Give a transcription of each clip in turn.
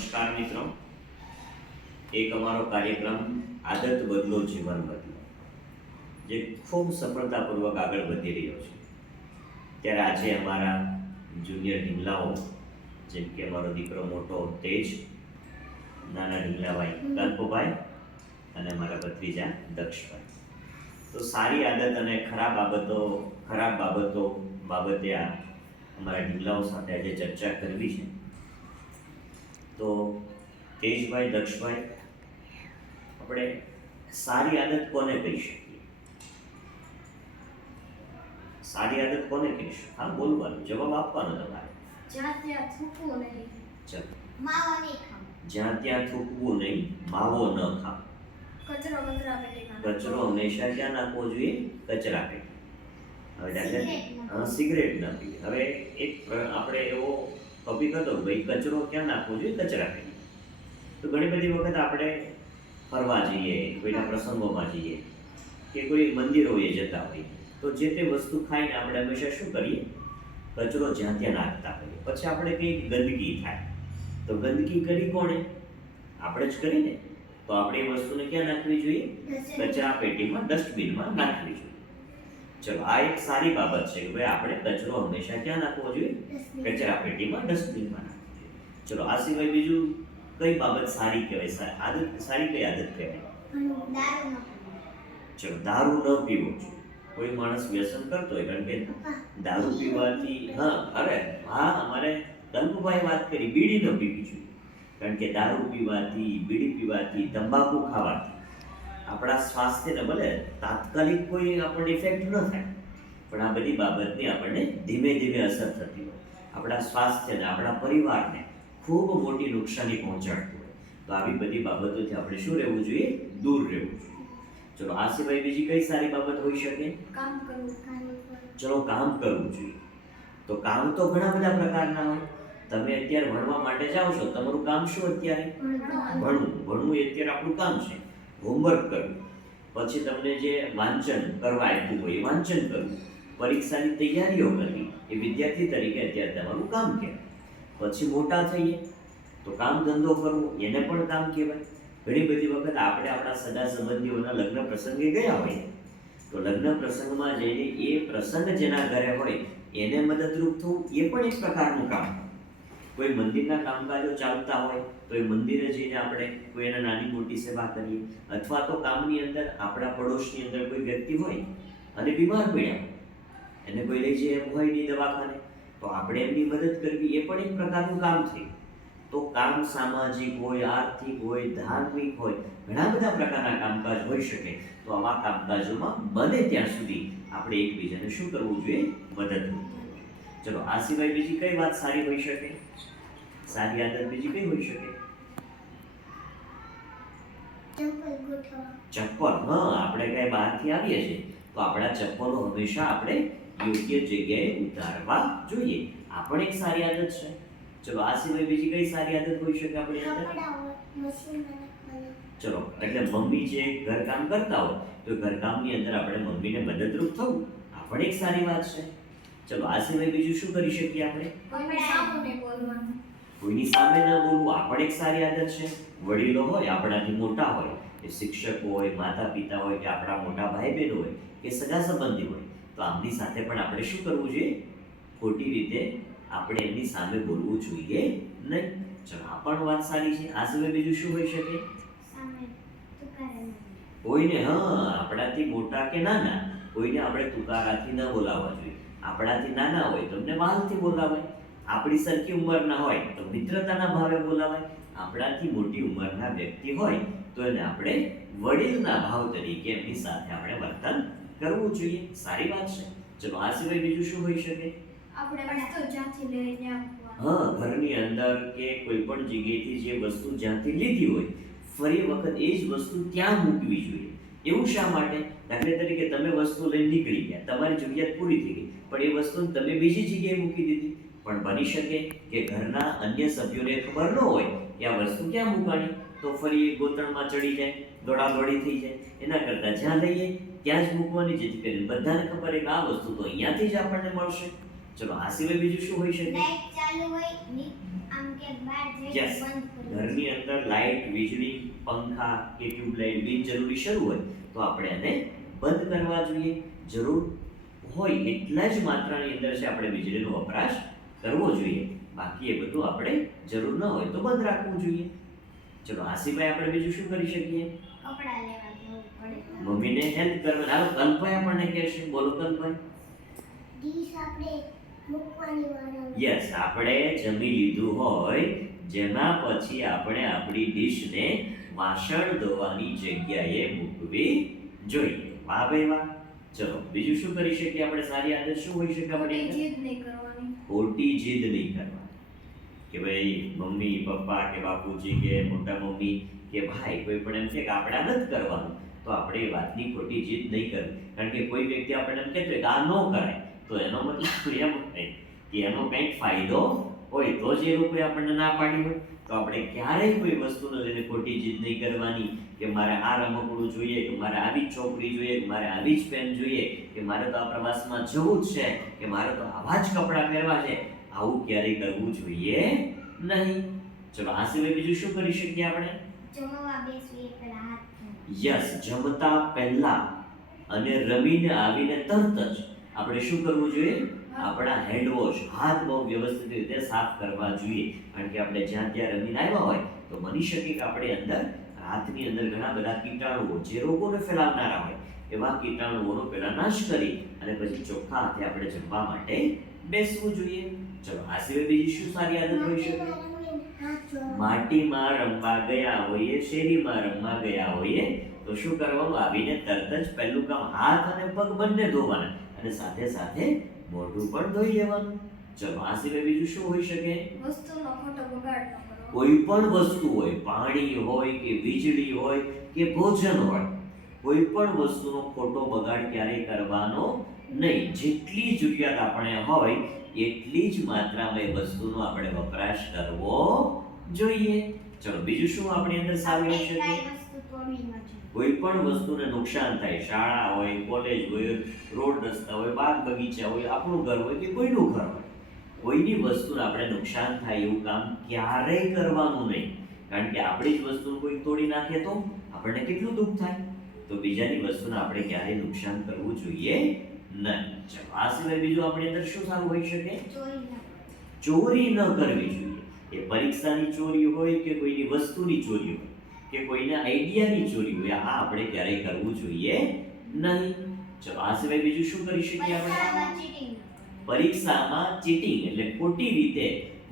નમસ્કાર મિત્રો, એક અમારો કાર્યક્રમ આદત બદલો જીવન બદલો જે ખૂબ સફળતાપૂર્વક આગળ વધી રહ્યો છે. ત્યારે આજે અમારા જુનિયર ઢીંગલાઓ જેમ કે અમારો દીકરો મોટો તેજ, નાના ઢીંગલાભાઈ કલ્પભાઈ અને અમારા ભત્રીજા દક્ષભાઈ, તો સારી આદત અને ખરાબ બાબતો બાબતે અમારા ઢીંગલાઓ સાથે આજે ચર્ચા કરવી છે. તો તેજભાઈ, દક્ષભાઈ, આપણે સારી આદત કોને કહી શકીએ? સારી આદત કોને કહીશું? હા, બોલવાનું, જવાબ આપવાનો તમારે. જ્યાં ત્યાં થૂકવું નહીં. ચાલો. માવો નહીં ખાવો. જ્યાં ત્યાં થૂકવું નહીં, માવો ન ખાવો. કચરો કચરા પેટીમાં. કચરો હંમેશા ક્યાં નાખવો જોઈએ? કચરા પેટી. હવે દાખલા સિગરેટ ન પીએ. હવે આપણે એવો ટોપિક હતો કે ભાઈ કચરો ક્યાં નાખવો જોઈએ? કચરા પેટી. તો ઘણી બધી વખત આપણે ફરવા જઈએ, કોઈના પ્રસંગોમાં જઈએ કે કોઈ મંદિરોએ જતા હોઈએ તો જે તે વસ્તુ ખાઈને આપણે હંમેશા શું કરીએ? કચરો જ્યાં ત્યાં નાખતા હોઈએ. પછી આપણે કંઈક ગંદકી થાય તો ગંદકી કરી કોણે? આપણે જ કરીને. તો આપણે એ વસ્તુને ક્યાં નાખવી જોઈએ? કચરા પેટીમાં, ડસ્ટબિનમાં નાખવી જોઈએ. ચલો, આ એક સારી બાબત છે કે ભાઈ આપણે કચરો હંમેશા ક્યાં નાખવો જોઈએ? કચરા પેટીમાં, ડસ્ટબિનમાં નાખવો જોઈએ. ચલો, આ સિવાય બીજું કઈ બાબત સારી કહેવાય? સારી કઈ આદત કહેવાય? ચલો, દારૂ ન પીવો જોઈએ. કોઈ માણસ વ્યસન કરતો હોય, કારણ કે દારૂ પીવાથી અમારે કલ્પભાઈ વાત કરી, બીડી ન પીવી જોઈએ. કારણ કે દારૂ પીવાથી, બીડી પીવાથી, તંબાકુ ખાવાથી આપણા સ્વાસ્થ્યને ભલે તાત્કાલિક કોઈ આપણને ઇફેક્ટ ન થાય, પણ આ બધી બાબતની આપણને ધીમે ધીમે અસર થતી હોય, આપણા સ્વાસ્થ્યને, આપણા પરિવારને ખૂબ મોટી નુકસાની પહોંચાડતું હોય. તો આવી બધી બાબતોથી આપણે શું રહેવું જોઈએ? દૂર રહેવું જોઈએ. ચલો, આ સિવાય બીજી કઈ સારી બાબત હોઈ શકે? કામ કરવું. ચલો, કામ કરવું જોઈએ. તો કામ તો ઘણા બધા પ્રકારના હોય. તમે અત્યારે ભણવા માટે જાઓ છો, તમારું કામ શું અત્યારે? ભણવું એ અત્યારે આપણું કામ છે. હોમવર્ક કરવું, પછી તમને જે વાંચન કરવા આપ્યું હોય એ વાંચન કરવું, પરીક્ષાની તૈયારીઓ કરવી, એ વિદ્યાર્થી તરીકે અત્યારે તમારું કામ કહેવાય. પછી મોટા થઈએ તો કામ ધંધો કરવો, એને પણ કામ કહેવાય. ઘણી બધી વખત આપણે આપણા સગા સંબંધીઓના લગ્ન પ્રસંગે ગયા હોઈએ તો લગ્ન પ્રસંગમાં જઈને એ પ્રસંગ જેના ઘરે હોય એને મદદરૂપ થવું એ પણ એક પ્રકારનું કામ. કોઈ મંદિરના કામકાજો ચાલતા હોય તો એ મંદિરે જઈને આપણે કોઈ એના નાની મોટી સેવા કરીએ, અથવા તો કામની અંદર આપણા પડોશની અંદર કોઈ વ્યક્તિ હોય અને બીમાર પડ્યા, એને કોઈ લઈ જઈએ એમ હોય નહીં દવાખાને, તો આપણે એમની મદદ કરવી એ પણ એક પ્રકારનું કામ થયું. તો કામ સામાજિક હોય, આર્થિક હોય, ધાર્મિક હોય, ઘણા બધા પ્રકારના કામકાજ હોઈ શકે. તો આવા કામકાજોમાં બને ત્યાં સુધી આપણે એકબીજાને શું કરવું જોઈએ? મદદરૂપ. ચલો, આ સિવાય બીજી કઈ વાત સારી હોઈ શકે? સારી આદત બીજી કઈ હોઈ શકે? ચપ્પલ. આપણે કઈ બહારથી આવીએ છીએ તો આપણા ચપ્પલો હંમેશા આપણે યોગ્ય જગ્યાએ ઉતારવા જોઈએ. આ પણ એક સારી આદત છે. ચલો, આ સિવાય બીજી કઈ સારી આદત હોઈ શકે આપણી અંદર? ચલો, એટલે મમ્મી જે ઘરકામ કરતા હોય તો ઘરકામની અંદર આપણે મમ્મીને મદદરૂપ થવું, આ પણ એક સારી વાત છે. ચલો, આ સિવાય બીજું શું કરી શકીએ આપણે? કોઈની સામે ન બોલવું, આ પણ એક સારી આદત છે. વડીલો હોય, આપણાથી મોટા હોય, એ શિક્ષક હોય, માતા પિતા હોય, કે આપણા મોટા ભાઈ બહેન હોય, કે સગા સંબંધી હોય, તો આમની સાથે પણ આપણે શું કરવું જોઈએ? ખોટી રીતે આપણે એમની સામે બોલવું જોઈએ નહીં. ચલો, આ પણ વાત સારી છે. આ સિવાય બીજું શું હોઈ શકે? કોઈને આપણાથી મોટા કે નાના કોઈને આપણે તુકારાથી ન બોલાવવા જોઈએ. આપણાથી નાના હોય તો એમને વાલથી બોલાવાય, આપણી સરખી ઉંમરના હોય તો મિત્રતાના ભાવે બોલાવાય, આપણાથી મોટી ઉંમરના વ્યક્તિ હોય તો એને આપણે વડીલના ભાવ તરીકે એમની સાથે આપણે વર્તન કરવું જોઈએ. સારી વાત છે. ચલો, આ સિવાય બીજું શું હોઈ શકે? ઘરની અંદર કે કોઈ પણ જગ્યાએથી જે વસ્તુ જ્યાંથી લીધી હોય ફરી વખત એ જ વસ્તુ ત્યાં મૂકવી જોઈએ. એવું શા માટે? દાખલા તરીકે તમે વસ્તુ લઈને નીકળી ગયા, તમારી જરૂરિયાત પૂરી થઈ ગઈ, પણ એ વસ્તુ તમે બીજી જગ્યાએ મૂકી દીધી. પણ બની શકે કે ઘરના અન્ય સભ્યોને ખબર ન હોય કે આ વસ્તુ ક્યાં મૂકવાની, તો ફરી એ ગોતણમાં ચડી જાય, દોડાદોડી થઈ જાય. એના કરતાં જ્યાં લઈએ ત્યાં જ મૂકવાની, જેથી કરીને બધાને ખબર કે આ વસ્તુ તો અહીંયાથી જ આપણને મળશે. ચલો, આ સિવાય બીજું શું હોઈ શકે? લાઈટ ચાલુ હોય, આમ કે યસ, ઘરની અંદર લાઇટ, વીજળી, પંખા કે ટ્યુબલાઇટ બિનજરૂરી શરૂ હોય તો આપણે એને બંધ કરવા જોઈએ. જરૂર હોય એટલા જ માત્રાની અંદર છે આપણે વીજળીનો વપરાશ કરવો જોઈએ. બાકી એ બધું આપણે જરૂર ન હોય તો બંધ રાખવું જોઈએ. ચલો આ સિવાય આપણે બીજું શું કરી શકીએ? કપડા લેવા જવું પડે. મમ્મીને હેલ્પ કરવા. હાલો કલ્પભાઈ આપણને કહેશે. બોલો કલ્પભાઈ. ડીશ આપણે મૂકવાની વાર આવે. યસ, આપણે જમી લીધું હોય જેના પછી આપણે આપણી ડીશને વાસણ ધોવાની જગ્યાએ મૂકવી જોઈએ. વાહ ભાઈ વાહ. ચલો બીજું શું કરી શકીએ આપણે? સારી આદત શું હોઈ શકે આપણી અંદર? જીદ નહીં કરવાની. ખોટી જીદ નહીં કરવાની કે ભાઈ મમ્મી પપ્પા કે બાપુજી કે મોટા મમ્મી કે ભાઈ કોઈ પણ એમ કે આપણે આ નથી કરવાનું તો આપણે એ વાતની ખોટી જીદ નહીં કરવી. કારણ કે કોઈ વ્યક્તિ આપણને એમ કહેતો હોય કે આ ન કરાય તો એનો મતલબ એમ થાય કે એનો કંઈક ફાયદો હોય તો જ એ લોકોએ આપણને ના પાડી હોય. તો આપણે ક્યારેય કોઈ વસ્તુનો લઈને ખોટી જીદ નહીં કરવાની કે મારે આ રમકડું જોઈએ, કે મારે આવી જ ચોપડી જોઈએ, કે મારે આવી જ પેન જોઈએ, કે મારે તો આ પ્રવાસમાં જવું જ છે, કે મારે તો આવા જ કપડાં પહેરવા છે. આવું ક્યારેય કરવું જોઈએ નહીં. ચલો આ સિવાય બીજું શું કરી શકીએ આપણે? જમવા બેસવી એ પહેલા હાથ ધોવા. યસ, જમતા પહેલા અને રમીને આવીને તરત જ આપણે શું કરવું જોઈએ? આપણા હેન્ડ વોશ, હાથ બહુ વ્યવસ્થિત રીતે સાફ કરવા જોઈએ. કારણ કે આપણે જ્યાં ત્યાં રમીને આવ્યા હોય તો બની શકે કે આપણે અંદર હાથની અંદર ઘણા બધા કીટાણુઓ જે રોગોને ફેલાવનારા હોય એવા કીટાણુઓનો પહેલા નાશ કરી અને પછી ચોખ્ખા હાથે આપણે જમવા માટે બેસવું જોઈએ. ચલો આ સિવાય બીજી શું સારી આદત હોઈ શકે? માટીમાં રમવા ગયા હોઈએ, શેરીમાં રમવા ગયા હોઈએ તો શું કરવાનું? આવીને તરત જ પહેલું કામ હાથ અને પગ બંને ધોવાના અને સાથે સાથે મોઢું પણ ધોઈ લેવાનું. ચલો આ સિવાય બીજું શું હોઈ શકે? વસ્તુનો ખોટો બગાડ ન કરવો. કોઈ પણ વસ્તુ હોય, પાણી હોય કે વીજળી હોય કે ભોજન હોય, કોઈ પણ વસ્તુનો ખોટો બગાડ ક્યારેય કરવાનો નહીં. જેટલી જરૂરિયાત આપણે હોય એટલી જ માત્રામાં એ વસ્તુનો આપણે વપરાશ કરવો જોઈએ. ચલો બીજું શું આપણી અંદર સારું હોઈ શકે? કાંઈ વસ્તુ તોડવી ન જોઈએ. કોઈ પણ વસ્તુને નુકસાન થાય, શાળા હોય, કોલેજ હોય, રોડ રસ્તા હોય, બાગ બગીચા હોય, આપણું ઘર હોય કે કોઈનું ઘર હોય, કોઈની વસ્તુને આપણે નુકસાન થાય એવું કામ ક્યારેય કરવાનું નહીં. કારણ કે આપણી જ વસ્તુને કોઈ તોડી નાખે તો આપણને કેટલું દુઃખ થાય. તો બીજાની વસ્તુને આપણે ક્યારેય નુકસાન કરવું જોઈએ નહીં. ચલો આ સિવાય બીજું આપણી અંદર શું સારું હોઈ શકે? ચોરી ન ચોરી ન કરવી જોઈએ. એ પરીક્ષાની ચોરી હોય કે કોઈની વસ્તુની ચોરી હોય કે કોઈના આઈડિયાની ચોરી હોય, આ આપણે ક્યારેય કરવું જોઈએ નહીં. ચલો આ સિવાય બીજું શું કરી શકીએ આપણે? પરીક્ષામાં ચીટિંગ ન કરવી. પરીક્ષામાં ચીટિંગ એટલે ખોટી રીતે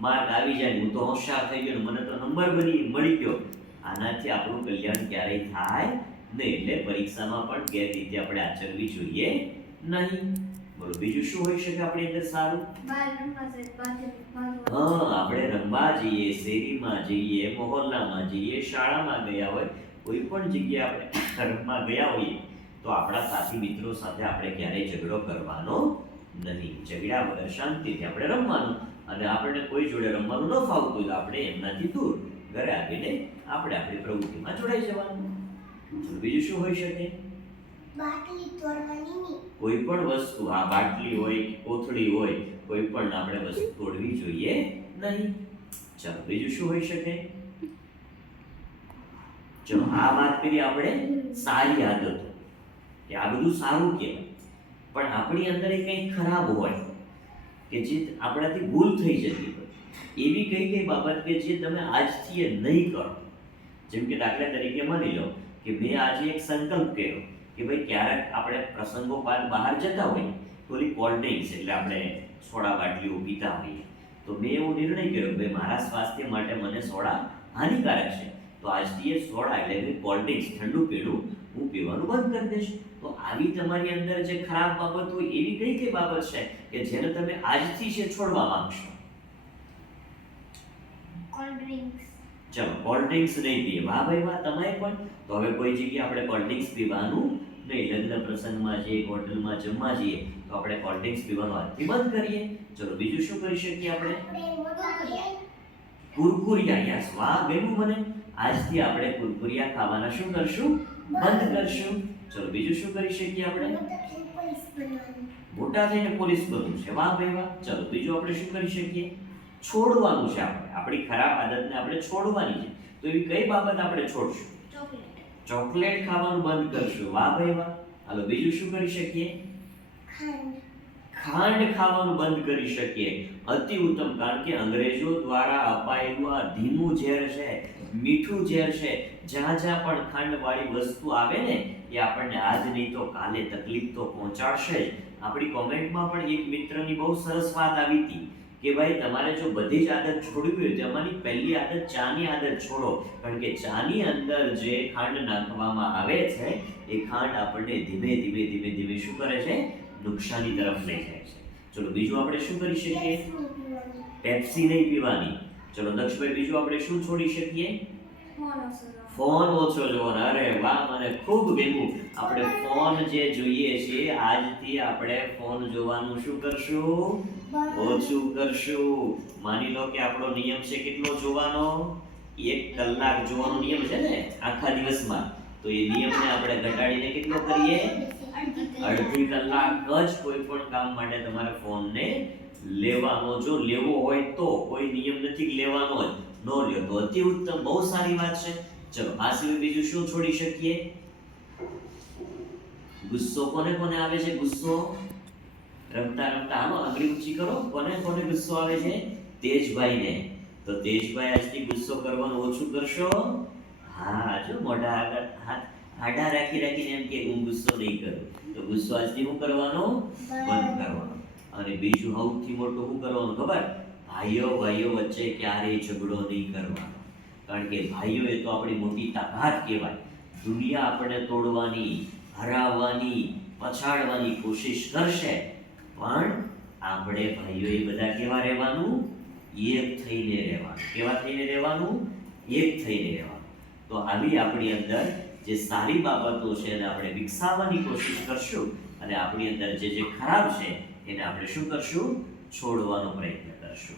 માર્ક આવી જાય, હું તો હોશિયાર થઈ ગયો, મને તો નંબર મળી ગયો, આનાથી આપણું કલ્યાણ ક્યારેય થાય નહીં. એટલે પરીક્ષામાં પણ ગેરરીતિ આપણે આચરવી જોઈએ નહીં. બોલો બીજું શું હોઈ શકે આપણી અંદર સારું? બહાર રમવા જઈએ, ભાગવા. આપણે રમવા જઈએ, શેરીમાં જઈએ, મહોલ્લામાં જઈએ, શાળામાં ગયા હોય, કોઈ પણ જગ્યાએ આપણે રમવા ગયા હોઈએ તો આપણા સાથી મિત્રો સાથે આપણે ક્યારેય ઝઘડો કરવાનો નહીં. ઝઘડ્યા વગર શાંતિથી આપણે રમવાનું અને આપણને કોઈ જોડે રમવાનું ન ફાવતું હોય તો આપણે એમનાથી દૂર ઘરે આવીને આપણે આપણી પ્રવૃત્તિમાં જોડાઈ જવાનું. બીજું શું હોઈ શકે? બાટલી તોડવાની નહીં. કોઈ પણ વસ્તુ, આ બાટલી હોય, કોથળી હોય, કોઈ પણ આપણે વસ્તુ તોડવી જોઈએ નહીં. ચાલો બીજું શું હોઈ શકે? ચલો આ વાત કરી આપણે સારી આદતો કે આ બધું સારું કહેવાય, પણ આપણી અંદર એ કંઈક ખરાબ હોય કે જે આપણાથી ભૂલ થઈ જતી હોય, એવી કઈ બાબત કે જે તમે આજથી એ નહીં કરો. જેમ કે દાખલા તરીકે માની લો કે મેં આજે એક સંકલ્પ કર્યો કે ભાઈ ક્યારેક આપણે પ્રસંગોપાત બહાર જતા હોઈએ તો ઓલી કોલ્ડ ડ્રિંક્સ એટલે આપણે સોડા બાટલીઓ પીતા હોઈએ, તો મેં એવો નિર્ણય કર્યો કે ભાઈ મારા સ્વાસ્થ્ય માટે મને સોડા હાનિકારક છે, તો આજથી એ સોડા એટલે કોલ્ડ ડ્રિંક્સ ઠંડુ પીણું હું પીવાનું બંધ કરી દઈશ. તો આવી તમારી અંદર જે ખરાબ બાબત હોય એવી કઈ બાબત છે કે જેને તમે આજથી છે છોડવા માંગશો? Cold drinks. ચલો કોલ્ડ ડ્રિંક્સ નહીં પીએ. વાહ ભાઈ વાહ, તમે પણ. તો હવે કોઈ જગ્યાએ આપણે કોલ્ડ ડ્રિંક્સ પીવાનું નહીં. લગ્ન પ્રસંગમાં જઈએ, હોટલમાં જમવા જઈએ તો આપણે કોલ્ડ ડ્રિંક્સ પીવાનું આજથી બંધ કરીએ. ચલો બીજું શું કરી શકીએ આપણે? કુરકુરિયા. યસ, વાહ ગમ્યું મને. આજથી આપણે કુરકુરિયા ખાવાના શું કરશું? બંધ કરશું. ચલો બીજું શું કરી શકીએ આપણે? મોટા થઈને પોલીસ બનવું છે. વાહ ભાઈ વાહ. ચલો બીજું આપણે શું કરી શકીએ? છોડવાનું છે આપણી ખરાબ આદતને આપણે છોડવાની છે. તો એવી કઈ બાબત આપણે છોડશું? ચોકલેટ. ચોકલેટ ખાવાનું બંધ કરશું. વાહ ભાઈ વાહ. હાલો બીજું શું કરી શકીએ? ખાંડ. ખાંડ ખાવાનું બંધ કરી શકીએ. અતિ ઉત્તમ. કારણ કે અંગ્રેજો દ્વારા અપાયેલું આ ધીમું ઝેર છે, મીઠું ઝેર છે. જ્યાં જ્યાં પણ ખાંડવાળી વસ્તુ આવે ને એ આપણને આજ નહીં તો કાલે તકલીફ તો પહોંચાડશે જ. આપણી કોમેન્ટમાં પણ એક મિત્રની બહુ સરસ વાત આવી હતી કે ભાઈ તમારે જો બધી જ આદત છોડવી હોય તો એમાંની પહેલી આદત ચાની આદત છોડો. કારણ કે ચાની અંદર જે ખાંડ નાખવામાં આવે છે એ ખાંડ આપણને ધીમે ધીમે ધીમે ધીમે શું કરે છે? નુકસાની તરફ લઈ જાય છે. ચલો બીજું આપણે શું કરી શકીએ? પેપ્સી નહીં પીવાની. ચલો દક્ષભાઈ બીજું આપણે શું છોડી શકીએ? ફોન ઓછો જોવાનો. અરે વાહ, મને ખૂબ ગમ્યું. આપણે ફોન જે જોઈએ છે આજથી આપણે ફોન જોવાનું શું કરશું? ઓછું કરશું. માની લો કે આપણો નિયમ છે કેટલો જોવાનો? 1 કલાક જોવાનો નિયમ છે ને આખા દિવસમાં. તો એ નિયમને આપણે ઘટાડીને કેટલો કરીએ? અડધી કલાક જ કોઈ પણ કામ માટે તમારે ફોનને લેવાનો. જો લેવો હોય તો, કોઈ નિયમ નથી લેવાનો જ, નો લ્યો તો અતિ ઉત્તમ. બહુ સારી વાત છે. ચલો આ સિવાય બીજું શું છોડી શકીએ? ગુસ્સો. કોને કોને આવે છે ગુસ્સો? રમતા રમતા આનો આંગળી ઊંચી કરો. કોને કોને ગુસ્સો આવે છે? તેજભાઈને. તો તેજભાઈ આજથી ગુસ્સો કરવાનું ઓછું કરશો? હા, જો મોઢા આગળ હાથ આડા રાખી રાખીને એમ કે હું ગુસ્સો નહીં કરું. તો ગુસ્સો આજથી શું કરવાનો? બંધ કરવાનો. અને બીજું સૌથી મોટું શું કરવાનું ખબર? ભાઈઓ વચ્ચે ક્યારેય ઝઘડો નહીં કરવાનો. કારણ કે ભાઈઓ એ તો આપણી મોટી તાકાત કહેવાય. દુનિયા આપણને તોડવાની, હરાવવાની, પછાડવાની કોશિશ કરશે, પણ આપણે ભાઈઓ એ બધા કેવા રહેવાનું? એક થઈને રહેવાનું. કેવા થઈને રહેવાનું? એક થઈને રહેવાનું. તો આવી આપણી અંદર જે સારી બાબતો છે એને આપણે વિકસાવવાની કોશિશ કરશું અને આપણી અંદર જે ખરાબ છે એને આપણે શું કરશું? છોડવાનો પ્રયત્ન કરશું.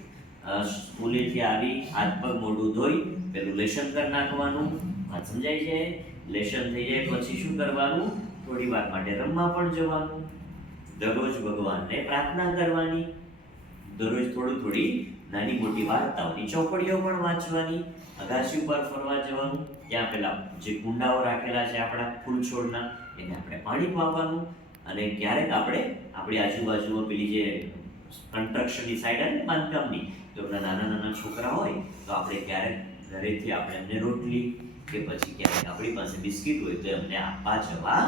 સ્કૂલેથી આવી હાથ પગ મોઢું ધોઈ પેલું લેશન કરી નાખવાનું. વાત સમજાય છે? લેશન થઈ જાય પછી શું કરવાનું? થોડી વાર માટે રમવા પણ જવાનું. દરરોજ ભગવાનને પ્રાર્થના કરવાની. દરરોજ થોડી નાની મોટી વાર્તાઓની ચોપડીઓ પણ વાંચવાની. અગાસી ઉપર ફરવા જવાનું. ત્યાં પેલા જે કુંડાઓ રાખેલા છે આપણા ફૂલ છોડના એને આપણે પાણી પાવાનું. અને ક્યારેક આપણે આપણી આજુબાજુમાં પેલી જે કન્સ્ટ્રક્શનની સાઈડ આવે ને બાંધકામની, તો એમના નાના નાના છોકરા હોય તો આપણે ક્યારેક ઘરેથી આપણે એમને રોટલી કે પછી ક્યારેક આપણી પાસે બિસ્કિટ હોય તો એમને આપવા જવા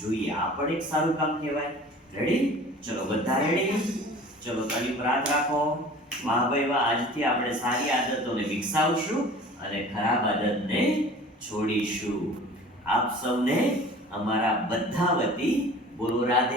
જોઈએ. આ પણ એક સારું કામ કહેવાય. રેડી? ચલો બધા રેડી? ચલો તાળી પર હાથ રાખો. વાહ ભાઈ વાહ. આજથી આપણે સારી આદતોને વિકસાવશું અને ખરાબ આદતને છોડીશું. આપ સૌને અમારા બધા વતી બોલો રાધે